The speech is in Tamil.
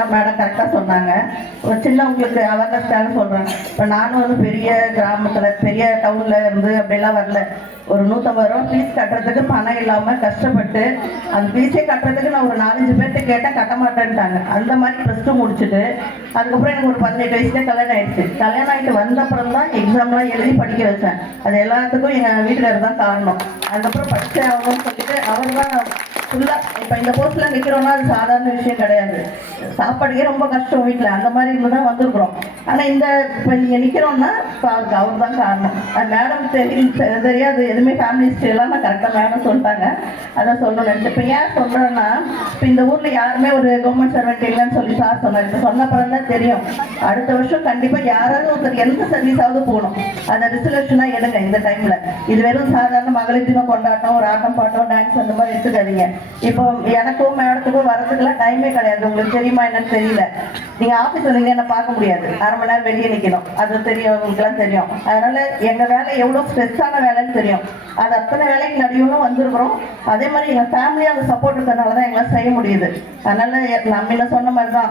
மேடம் கரெக்டாக சொன்னாங்க. ஒரு சின்னவங்களுக்கு அவேர்னஸ்க்காக சொல்கிறேன் இப்போ நானும் வந்து பெரிய கிராமத்தில் பெரிய டவுனில் இருந்து அப்படிலாம் வரல. ஒரு நூற்றம்பது ரூபா ஃபீஸ் கட்டுறதுக்கு பணம் இல்லாமல் கஷ்டப்பட்டு அந்த ஃபீஸே கட்டுறதுக்கு நான் ஒரு நாலஞ்சு பேர்கிட்ட கேட்டால் கட்ட மாட்டேன்ட்டாங்க. அந்த மாதிரி ப்ளஸ் டூ முடிச்சுட்டு அதுக்கப்புறம் எனக்கு ஒரு பதினெட்டு வயசுல கல்யாணம் ஆயிடுச்சு. கல்யாணம் ஆகிட்டு வந்த அப்புறம் தான் எக்ஸாம்லாம் எழுதி படிக்க வச்சேன். அது எல்லாத்துக்கும் எங்கள் வீட்டுக்காரர் தான் காரணம். அதுக்கப்புறம் படிச்சே ஆகணும்னு சொல்லிட்டு அவர் தான் ஃபுல்லாக இப்போ இந்த போஸ்ட்டில் நிற்கிறோம்னா அது சாதாரண விஷயம் கிடையாது. சாப்பாடுக்கே ரொம்ப கஷ்டம் வீட்டில் அந்த மாதிரி இருந்து தான் வந்திருக்கிறோம். ஆனால் இந்த இப்போ நீங்கள் நிற்கிறோம்னா அதுக்கு அவர் தான் காரணம். அது மேடம் தெரியும் தெரியாது. எதுவுமே ஃபேமிலி ஹிஸ்ட்ரி எல்லாம் நான் கரெக்டாக மேடம் சொல்லிட்டாங்க. அதான் சொல்லணும் நினச்சேன். இப்போ ஏன் சொல்கிறேன்னா இப்போ இந்த ஊரில் யாருமே ஒரு கவர்மெண்ட் சர்வெண்ட் இல்லைன்னு சொல்லி சார் சொன்னார். இப்போ சொன்ன பிறகு தான் தெரியும். அடுத்த வருஷம் கண்டிப்பாக யாராவது ஒருத்தர் எந்த சர்வீஸாவது போகணும். அதை ரிசர்வேஷனாக எடுங்க இந்த டைமில் இது வெறும் சாதாரண மகளிர் தினம் கொண்டாட்டம் ஒரு ஆட்டம் பாட்டம் டான்ஸ் அந்த மாதிரி எடுத்துக்காதீங்க. இப்போ எனக்கும் மேடத்துக்கும் வரதுக்குலாம் டைமே கிடையாது. உங்களுக்கு தெரியுமா என்னன்னு தெரியல. நீங்க ஆபீஸ்ல வந்தீங்க என்ன பார்க்க முடியாது. அரை மணி நேரம் வெளியே நிக்கணும். அது தெரியும் உங்களுக்குலாம் தெரியும். அதனால எங்க வேலை எவ்வளவு ஸ்ட்ரெஸ்ஸான வேலைன்னு தெரியும். அது அத்தனை வேலைக்கு நடுவுலும் வந்திருக்கிறோம். அதே மாதிரி எங்க ஃபேமிலியும் அந்த சப்போர்ட் இருக்கிறதுனால தான் எங்களால் செய்ய முடியுது. அதனால நம்ம என்ன சொன்ன மாதிரி தான்